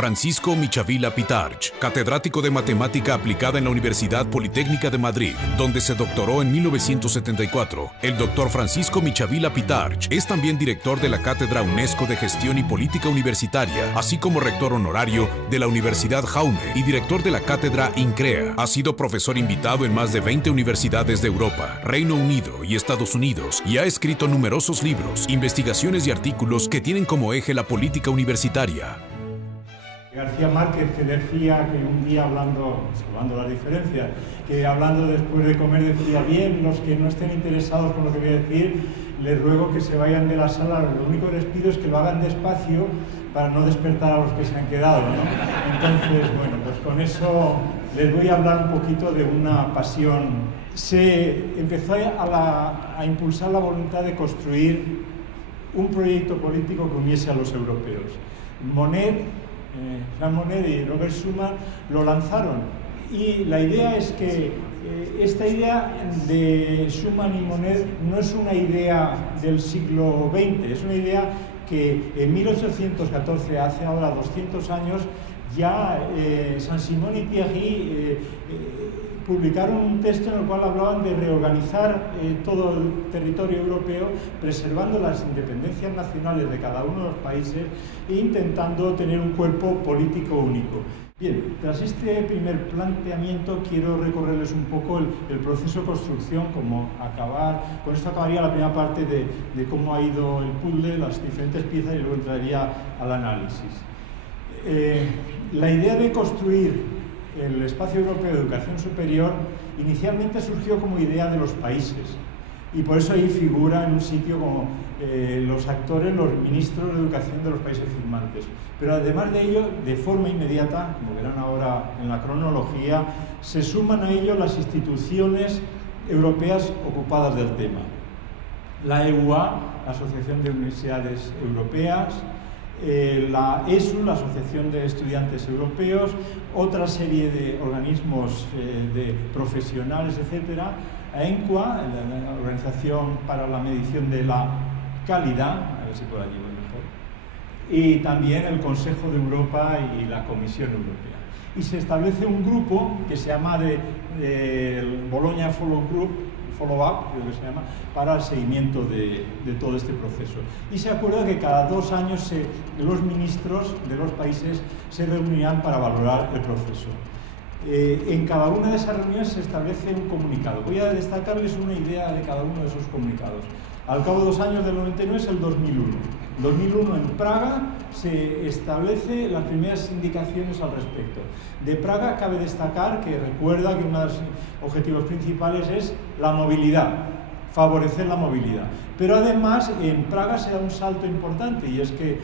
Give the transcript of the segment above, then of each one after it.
Francisco Michavila Pitarch, catedrático de Matemática Aplicada en la Universidad Politécnica de Madrid, donde se doctoró en 1974. El doctor Francisco Michavila Pitarch es también director de la Cátedra UNESCO de Gestión y Política Universitaria, así como rector honorario de la Universidad Jaume y director de la Cátedra INCREA. Ha sido profesor invitado en más de 20 universidades de Europa, Reino Unido y Estados Unidos y ha escrito numerosos libros, investigaciones y artículos que tienen como eje la política universitaria. García Márquez, que decía que un día hablando las diferencias, que hablando después de comer decía: bien, los que no estén interesados con lo que voy a decir, les ruego que se vayan de la sala, lo único que les pido es que lo hagan despacio para no despertar a los que se han quedado, ¿no? Entonces, bueno, pues con eso les voy a hablar un poquito de una pasión. Se empezó a impulsar la voluntad de construir un proyecto político que uniese a los europeos. Jean Monnet y Robert Schuman lo lanzaron, y la idea es que esta idea de Schuman y Monnet no es una idea del siglo XX, es una idea que en 1814, hace ahora 200 años, ya Saint-Simon y Thierry publicaron un texto en el cual hablaban de reorganizar todo el territorio europeo, preservando las independencias nacionales de cada uno de los países e intentando tener un cuerpo político único. Bien, tras este primer planteamiento quiero recorrerles un poco el proceso de construcción, con esto acabaría la primera parte de cómo ha ido el puzzle, las diferentes piezas, y luego entraría al análisis. La idea de construir el espacio europeo de educación superior inicialmente surgió como idea de los países, y por eso ahí figura en un sitio como los actores, los ministros de educación de los países firmantes. Pero además de ello, de forma inmediata, como verán ahora en la cronología, se suman a ello las instituciones europeas ocupadas del tema. La EUA, la Asociación de Universidades Europeas, la ESU, la Asociación de Estudiantes Europeos, otra serie de organismos de profesionales, etcétera, ENQUA, la Organización para la Medición de la Calidad, a ver si por allí voy mejor, y también el Consejo de Europa y la Comisión Europea. Y se establece un grupo que se llama el Bologna Follow-up, creo que se llama, para el seguimiento de todo este proceso. Y se acuerda que cada 2 años los ministros de los países se reunirán para valorar el proceso. En cada una de esas reuniones se establece un comunicado. Voy a destacarles una idea de cada uno de esos comunicados. Al cabo de 2 años del 99 es el 2001. En 2001 en Praga se establecen las primeras indicaciones al respecto. De Praga cabe destacar que recuerda que uno de los objetivos principales es la movilidad, favorecer la movilidad. Pero además en Praga se da un salto importante, y es que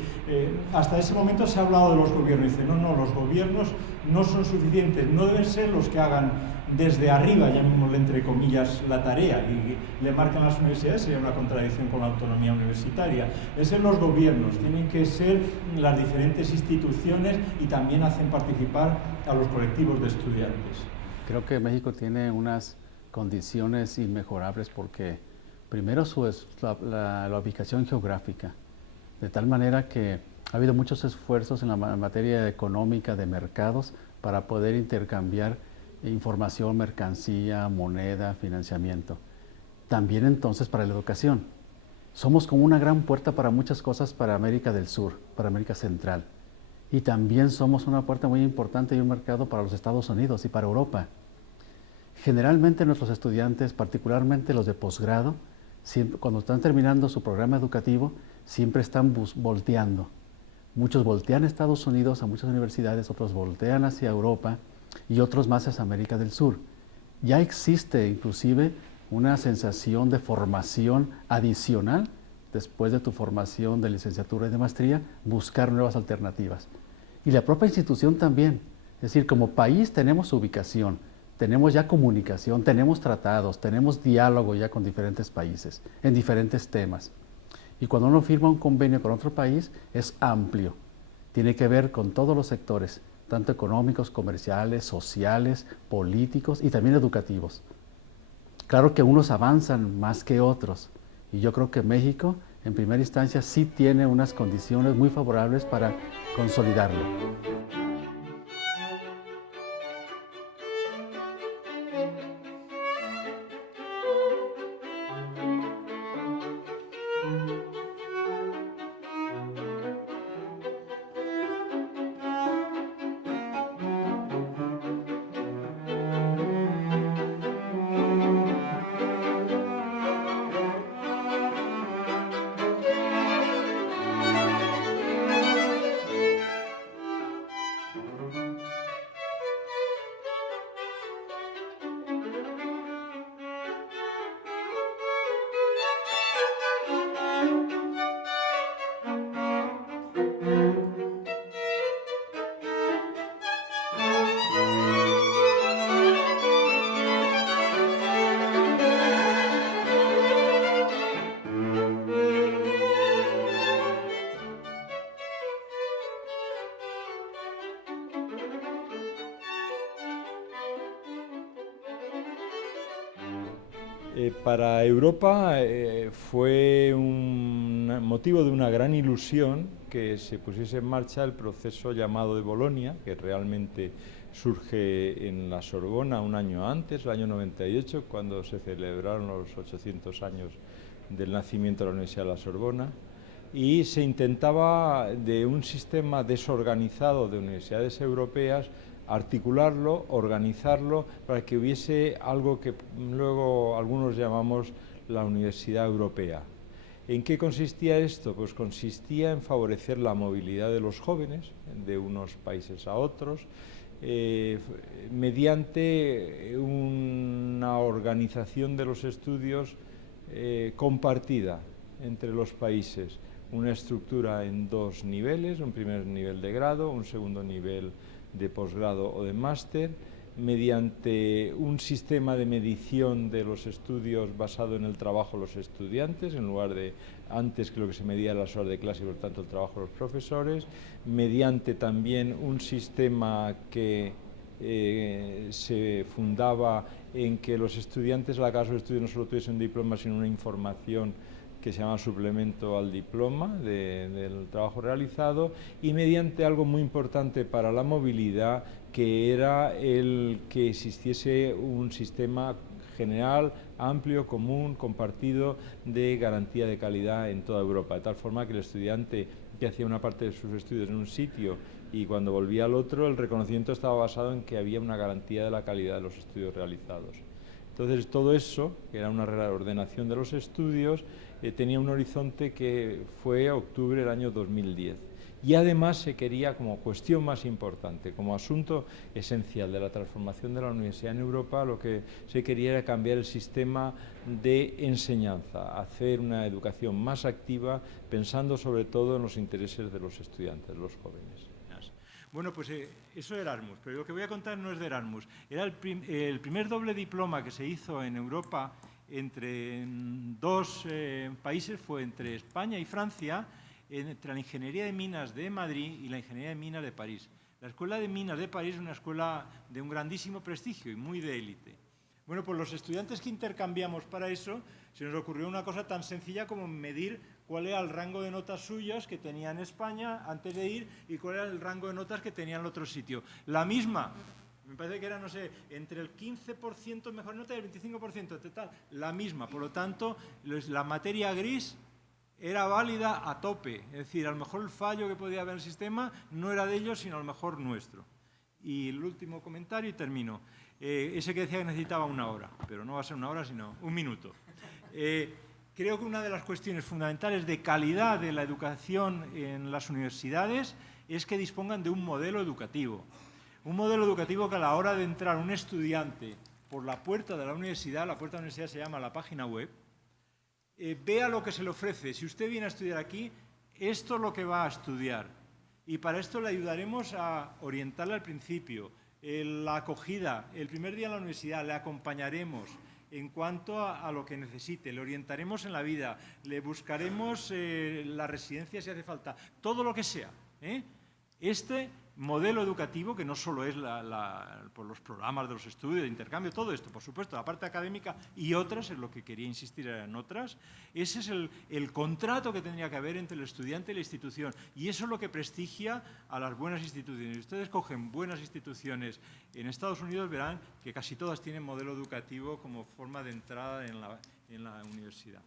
hasta ese momento se ha hablado de los gobiernos. Dice, no, los gobiernos no son suficientes, no deben ser los que hagan desde arriba, llamémosle entre comillas, la tarea, y le marcan las universidades, sería una contradicción con la autonomía universitaria. Es en los gobiernos, tienen que ser las diferentes instituciones, y también hacen participar a los colectivos de estudiantes. Creo que México tiene unas condiciones inmejorables porque primero la ubicación geográfica, de tal manera que ha habido muchos esfuerzos en la materia económica de mercados para poder intercambiar información, mercancía, moneda, financiamiento. También entonces para la educación. Somos como una gran puerta para muchas cosas para América del Sur, para América Central. Y también somos una puerta muy importante y un mercado para los Estados Unidos y para Europa. Generalmente nuestros estudiantes, particularmente los de posgrado, cuando están terminando su programa educativo, siempre están volteando. Muchos voltean a Estados Unidos, a muchas universidades, otros voltean hacia Europa y otros más hacia América del Sur. Ya existe inclusive una sensación de formación adicional después de tu formación de licenciatura y de maestría, buscar nuevas alternativas. Y la propia institución también. Es decir, como país tenemos ubicación, tenemos ya comunicación, tenemos tratados, tenemos diálogo ya con diferentes países, en diferentes temas. Y cuando uno firma un convenio con otro país, es amplio. Tiene que ver con todos los sectores, tanto económicos, comerciales, sociales, políticos y también educativos. Claro que unos avanzan más que otros, y yo creo que México en primera instancia sí tiene unas condiciones muy favorables para consolidarlo. Para Europa fue un motivo de una gran ilusión que se pusiese en marcha el proceso llamado de Bolonia, que realmente surge en la Sorbona un año antes, el año 98, cuando se celebraron los 800 años del nacimiento de la Universidad de la Sorbona, y se intentaba de un sistema desorganizado de universidades europeas articularlo, organizarlo, para que hubiese algo que luego algunos llamamos la Universidad Europea. ¿En qué consistía esto? Pues consistía en favorecer la movilidad de los jóvenes de unos países a otros, mediante una organización de los estudios compartida entre los países, una estructura en dos niveles, un primer nivel de grado, un segundo nivel de posgrado o de máster, mediante un sistema de medición de los estudios basado en el trabajo de los estudiantes, en lugar de antes que lo que se medía las horas de clase y por tanto el trabajo de los profesores, mediante también un sistema que se fundaba en que los estudiantes, al acaso de estudio, no solo tuviesen un diploma, sino una información que se llama suplemento al diploma del trabajo realizado, y mediante algo muy importante para la movilidad, que era el que existiese un sistema general, amplio, común, compartido, de garantía de calidad en toda Europa, de tal forma que el estudiante que hacía una parte de sus estudios en un sitio y cuando volvía al otro, el reconocimiento estaba basado en que había una garantía de la calidad de los estudios realizados. Entonces, todo eso, que era una reordenación de los estudios, tenía un horizonte que fue octubre del año 2010. Y además se quería, como cuestión más importante, como asunto esencial de la transformación de la universidad en Europa, lo que se quería era cambiar el sistema de enseñanza, hacer una educación más activa, pensando sobre todo en los intereses de los estudiantes, los jóvenes. Bueno, pues eso es Erasmus, pero lo que voy a contar no es de Erasmus. Era el primer doble diploma que se hizo en Europa entre dos países, fue entre España y Francia, entre la Ingeniería de Minas de Madrid y la Ingeniería de Minas de París. La Escuela de Minas de París es una escuela de un grandísimo prestigio y muy de élite. Bueno, pues los estudiantes que intercambiamos para eso, se nos ocurrió una cosa tan sencilla como medir cuál era el rango de notas suyas que tenía en España antes de ir y cuál era el rango de notas que tenía en otro sitio. La misma, me parece que era, no sé, entre el 15% mejor nota y el 25% total, la misma. Por lo tanto, la materia gris era válida a tope. Es decir, a lo mejor el fallo que podía haber en el sistema no era de ellos, sino a lo mejor nuestro. Y el último comentario y termino. Ese que decía que necesitaba una hora, pero no va a ser una hora, sino un minuto. Creo que una de las cuestiones fundamentales de calidad de la educación en las universidades es que dispongan de un modelo educativo. Un modelo educativo que a la hora de entrar un estudiante por la puerta de la universidad se llama la página web, vea lo que se le ofrece. Si usted viene a estudiar aquí, esto es lo que va a estudiar. Y para esto le ayudaremos a orientarle al principio, la acogida, el primer día en la universidad, le acompañaremos en cuanto a lo que necesite, le orientaremos en la vida, le buscaremos la residencia si hace falta, todo lo que sea. Este modelo educativo, que no solo es por los programas de los estudios, de intercambio, todo esto, por supuesto, la parte académica y otras, en lo que quería insistir eran otras. Ese es el contrato que tendría que haber entre el estudiante y la institución, y eso es lo que prestigia a las buenas instituciones. Si ustedes cogen buenas instituciones en Estados Unidos, verán que casi todas tienen modelo educativo como forma de entrada en la universidad.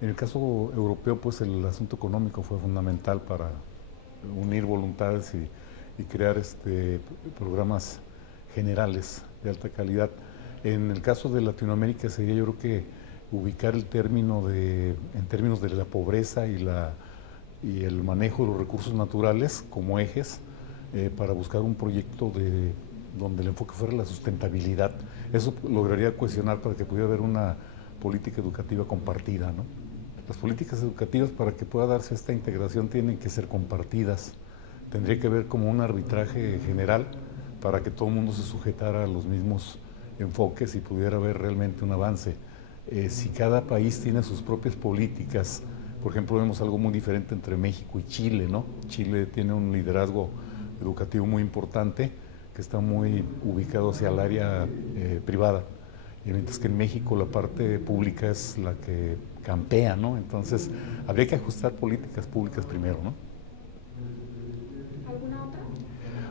En el caso europeo, pues el asunto económico fue fundamental para unir voluntades y crear programas generales de alta calidad. En el caso de Latinoamérica sería, yo creo que ubicar el término en términos de la pobreza y el manejo de los recursos naturales como ejes para buscar un proyecto donde el enfoque fuera la sustentabilidad. Eso lograría cohesionar para que pudiera haber una política educativa compartida, ¿no? Las políticas educativas, para que pueda darse esta integración, tienen que ser compartidas. Tendría que haber como un arbitraje general para que todo el mundo se sujetara a los mismos enfoques y pudiera haber realmente un avance. Si cada país tiene sus propias políticas, por ejemplo, vemos algo muy diferente entre México y Chile, ¿no? Chile tiene un liderazgo educativo muy importante que está muy ubicado hacia el área privada, y mientras que en México la parte pública es la que campea, ¿no? Entonces, habría que ajustar políticas públicas primero, ¿no? ¿Alguna otra?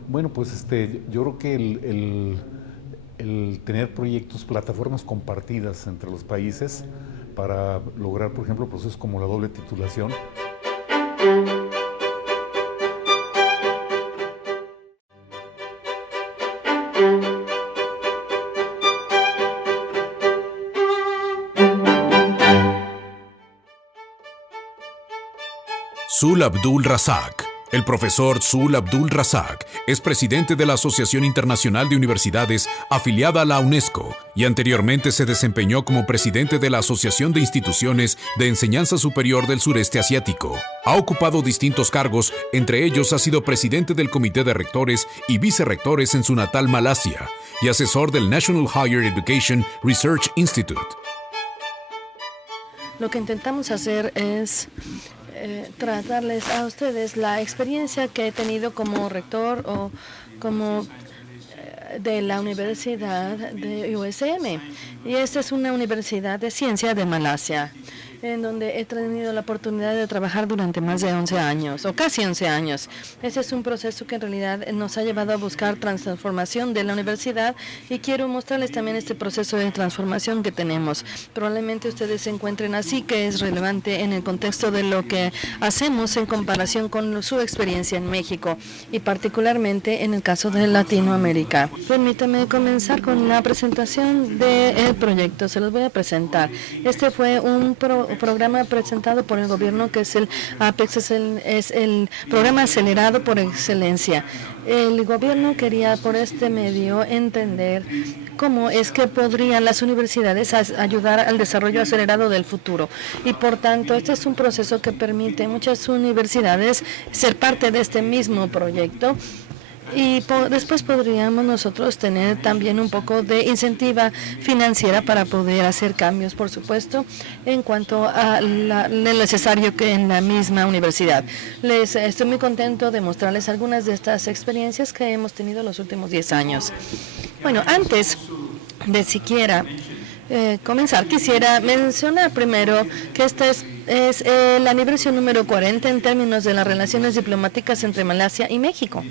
Bueno, pues yo creo que el tener proyectos, plataformas compartidas entre los países para lograr, por ejemplo, procesos como la doble titulación. Zul Abdul Razak. El profesor Zul Abdul Razak es presidente de la Asociación Internacional de Universidades afiliada a la UNESCO y anteriormente se desempeñó como presidente de la Asociación de Instituciones de Enseñanza Superior del Sureste Asiático. Ha ocupado distintos cargos, entre ellos ha sido presidente del Comité de Rectores y vicerrectores en su natal Malasia y asesor del National Higher Education Research Institute. Lo que intentamos hacer es tratarles a ustedes la experiencia que he tenido como rector o como de la Universidad de USM. Y esta es una universidad de ciencia de Malasia, en donde he tenido la oportunidad de trabajar durante más de 11 años, o casi 11 años. Ese es un proceso que en realidad nos ha llevado a buscar transformación de la universidad y quiero mostrarles también este proceso de transformación que tenemos. Probablemente ustedes se encuentren así, que es relevante en el contexto de lo que hacemos en comparación con su experiencia en México y particularmente en el caso de Latinoamérica. Permítame comenzar con una presentación del proyecto. Se los voy a presentar. Este fue un programa presentado por el gobierno, que es el APEX, es el programa acelerado por excelencia. El gobierno quería por este medio entender cómo es que podrían las universidades ayudar al desarrollo acelerado del futuro. Y por tanto, este es un proceso que permite a muchas universidades ser parte de este mismo proyecto. Y después podríamos nosotros tener también un poco de incentiva financiera para poder hacer cambios, por supuesto, en cuanto a lo necesario que en la misma universidad. Estoy muy contento de mostrarles algunas de estas experiencias que hemos tenido los últimos 10 años. Bueno, antes de siquiera comenzar, quisiera mencionar primero que esta es el aniversario número 40 en términos de las relaciones diplomáticas entre Malasia y México.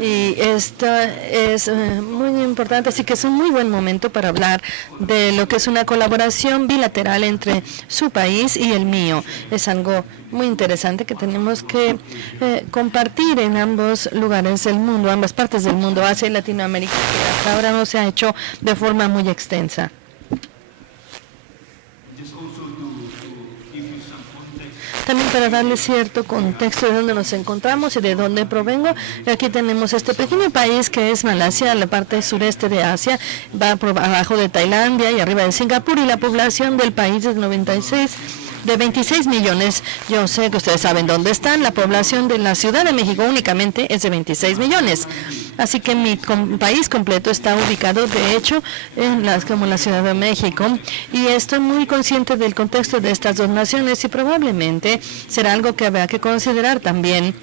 Y esto es muy importante, así que es un muy buen momento para hablar de lo que es una colaboración bilateral entre su país y el mío. Es algo muy interesante que tenemos que compartir en ambos lugares del mundo, ambas partes del mundo, Asia y Latinoamérica, que hasta ahora no se ha hecho de forma muy extensa. También para darle cierto contexto de dónde nos encontramos y de dónde provengo, aquí tenemos este pequeño país que es Malasia, la parte sureste de Asia, va por abajo de Tailandia y arriba de Singapur, y la población del país es de 26 millones. Yo sé que ustedes saben dónde están. La población de la Ciudad de México únicamente es de 26 millones. Así que mi país completo está ubicado, de hecho, como la Ciudad de México, y estoy muy consciente del contexto de estas dos naciones y probablemente será algo que habrá que considerar también,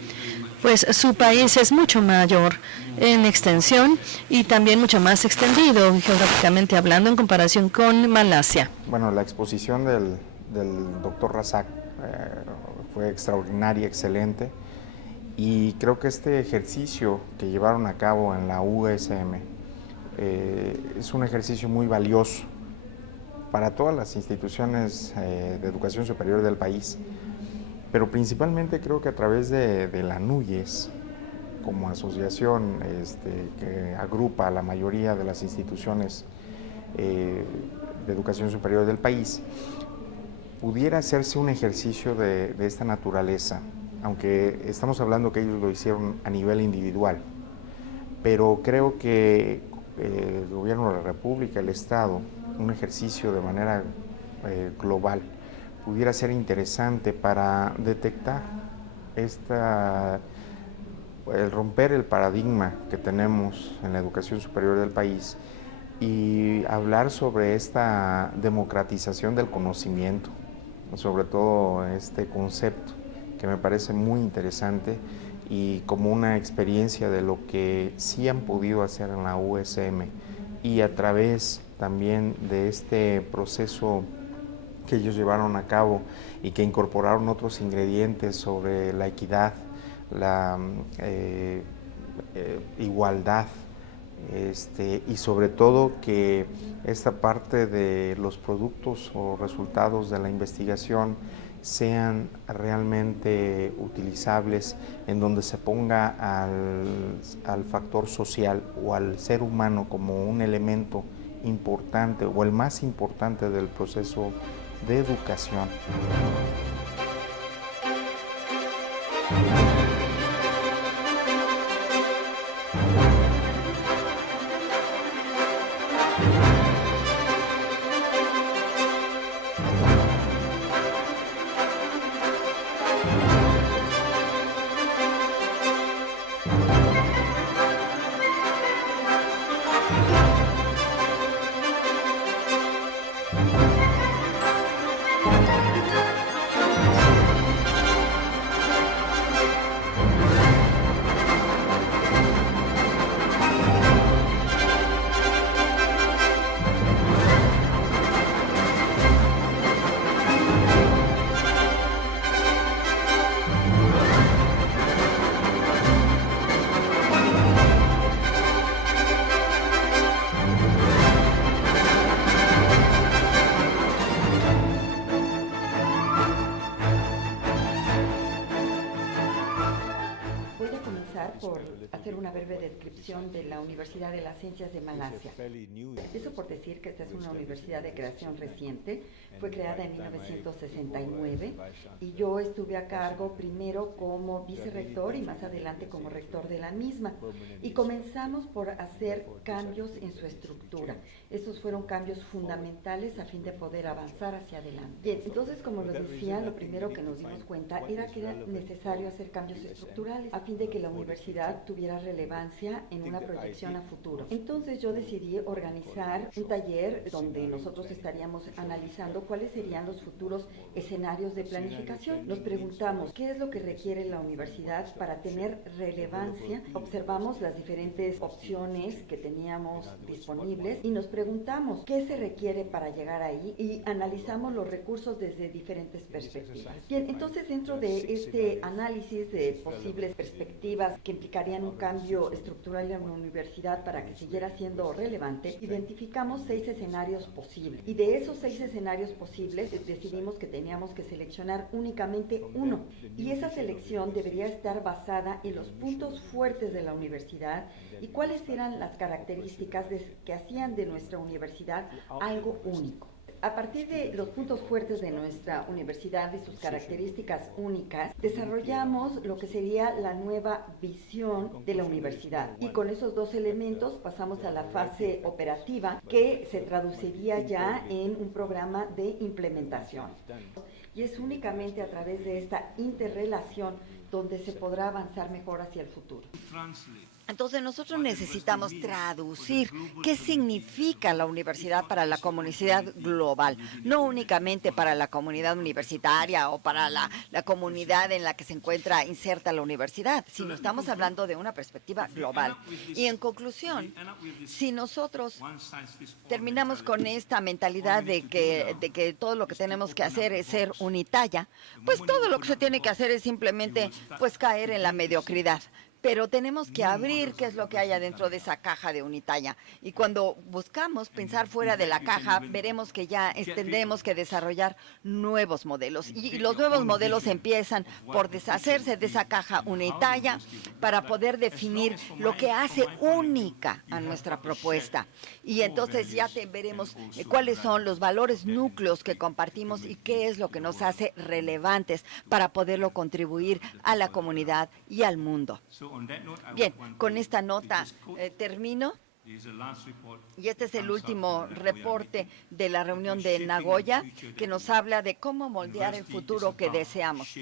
pues su país es mucho mayor en extensión y también mucho más extendido geográficamente hablando en comparación con Malasia. Bueno, la exposición del doctor Razak fue extraordinaria, excelente, y creo que este ejercicio que llevaron a cabo en la USM es un ejercicio muy valioso para todas las instituciones de educación superior del país, pero principalmente creo que a través de la NUYES, como asociación que agrupa a la mayoría de las instituciones de educación superior del país, pudiera hacerse un ejercicio de esta naturaleza, aunque estamos hablando que ellos lo hicieron a nivel individual, pero creo que el gobierno de la República, el Estado, un ejercicio de manera global, pudiera ser interesante para detectar el romper el paradigma que tenemos en la educación superior del país y hablar sobre esta democratización del conocimiento, sobre todo este concepto que me parece muy interesante y como una experiencia de lo que sí han podido hacer en la USM y a través también de este proceso que ellos llevaron a cabo y que incorporaron otros ingredientes sobre la equidad, la igualdad, y sobre todo que esta parte de los productos o resultados de la investigación sean realmente utilizables, en donde se ponga al factor social o al ser humano como un elemento importante o el más importante del proceso de educación. Por hacer una breve descripción de la Universidad de las Ciencias de Malasia. Eso por decir que esta es una universidad de creación reciente, fue creada en 1969 y yo estuve a cargo primero como vicerrector y más adelante como rector de la misma. Y comenzamos por hacer cambios en su estructura. Estos fueron cambios fundamentales a fin de poder avanzar hacia adelante. Bien, entonces, como lo decía, lo primero que nos dimos cuenta era que era necesario hacer cambios estructurales a fin de que la universidad tuviera relevancia en una proyección a futuro. Entonces yo decidí organizar un taller donde nosotros estaríamos analizando cuáles serían los futuros escenarios de planificación. Nos preguntamos qué es lo que requiere la universidad para tener relevancia. Observamos las diferentes opciones que teníamos disponibles y nos preguntamos qué se requiere para llegar ahí y analizamos los recursos desde diferentes perspectivas. Bien, entonces dentro de este análisis de posibles perspectivas que implicarían un cambio estructural en la universidad para que siguiera siendo relevante, identificamos 6 escenarios posibles. Y de esos 6 escenarios posibles decidimos que teníamos que seleccionar únicamente uno. Y esa selección debería estar basada en los puntos fuertes de la universidad y cuáles eran las características que hacían de nuestra universidad algo único. A partir de los puntos fuertes de nuestra universidad y sus características únicas, desarrollamos lo que sería la nueva visión de la universidad. Y con esos 2 elementos pasamos a la fase operativa, que se traduciría ya en un programa de implementación. Y es únicamente a través de esta interrelación donde se podrá avanzar mejor hacia el futuro. Entonces nosotros necesitamos traducir qué significa la universidad para la comunidad global, no únicamente para la comunidad universitaria o para la comunidad en la que se encuentra inserta la universidad, sino estamos hablando de una perspectiva global. Y en conclusión, si nosotros terminamos con esta mentalidad de que todo lo que tenemos que hacer es ser unitalla, pues todo lo que se tiene que hacer es simplemente pues caer en la mediocridad. Pero tenemos que abrir qué es lo que hay adentro de esa caja de unitalla. Y cuando buscamos pensar fuera de la caja, veremos que ya tendremos que desarrollar nuevos modelos. Y los nuevos modelos empiezan por deshacerse de esa caja unitalla para poder definir lo que hace única a nuestra propuesta. Y entonces ya veremos cuáles son los valores núcleos que compartimos y qué es lo que nos hace relevantes para poderlo contribuir a la comunidad y al mundo. Bien, con esta nota termino. Y este es el último reporte de la reunión de Nagoya, que nos habla de cómo moldear el futuro que deseamos.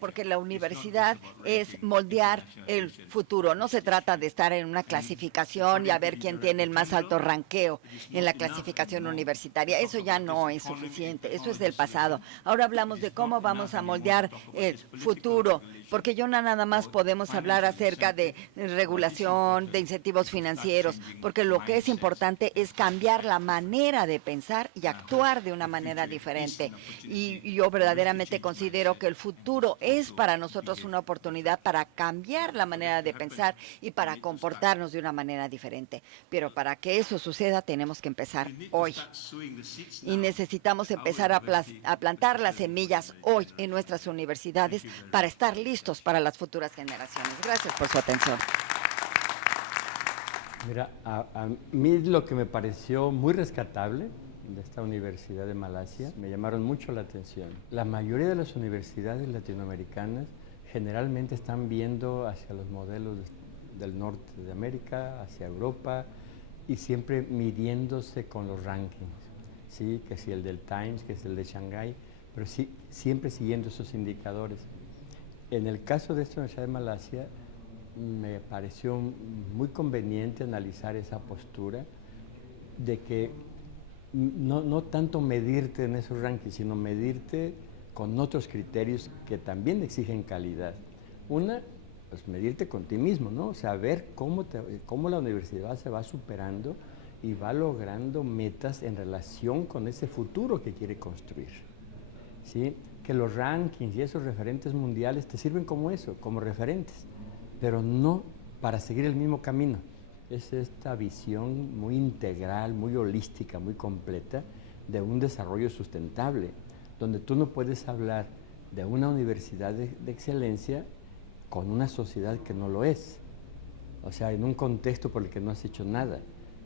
Porque la universidad es moldear el futuro. No se trata de estar en una clasificación y a ver quién tiene el más alto ranqueo en la clasificación universitaria. Eso ya no es suficiente. Eso es del pasado. Ahora hablamos de cómo vamos a moldear el futuro, porque ya nada más podemos hablar acerca de regulación, de incentivos financieros, porque lo que es importante es cambiar la manera de pensar y actuar de una manera diferente. Y yo verdaderamente considero que el futuro es para nosotros una oportunidad para cambiar la manera de pensar y para comportarnos de una manera diferente. Pero para que eso suceda tenemos que empezar hoy. Y necesitamos empezar a plantar las semillas hoy en nuestras universidades para estar listos para las futuras generaciones. Gracias por su atención. Mira, a mí lo que me pareció muy rescatable de esta Universidad de Malasia, me llamaron mucho la atención. La mayoría de las universidades latinoamericanas generalmente están viendo hacia los modelos del norte de América, hacia Europa, y siempre midiéndose con los rankings, ¿sí? Que si el del Times, que es el de Shanghái, pero sí, siempre siguiendo esos indicadores. En el caso de esta Universidad de Malasia, me pareció muy conveniente analizar esa postura de que no tanto medirte en esos rankings, sino medirte con otros criterios que también exigen calidad. Una, pues medirte con ti mismo, ¿no? O sea, ver cómo la universidad se va superando y va logrando metas en relación con ese futuro que quiere construir, ¿sí? Que los rankings y esos referentes mundiales te sirven como eso, como referentes, pero no para seguir el mismo camino. Es esta visión muy integral, muy holística, muy completa de un desarrollo sustentable, donde tú no puedes hablar de una universidad de excelencia con una sociedad que no lo es. O sea, en un contexto por el que no has hecho nada.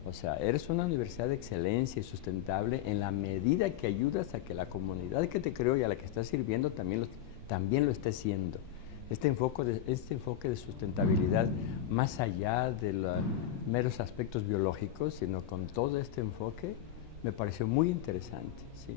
O sea, eres una universidad de excelencia y sustentable en la medida que ayudas a que la comunidad que te creó y a la que estás sirviendo también lo esté siendo. Este enfoque de sustentabilidad, más allá de los meros aspectos biológicos, sino con todo este enfoque, me pareció muy interesante, ¿sí?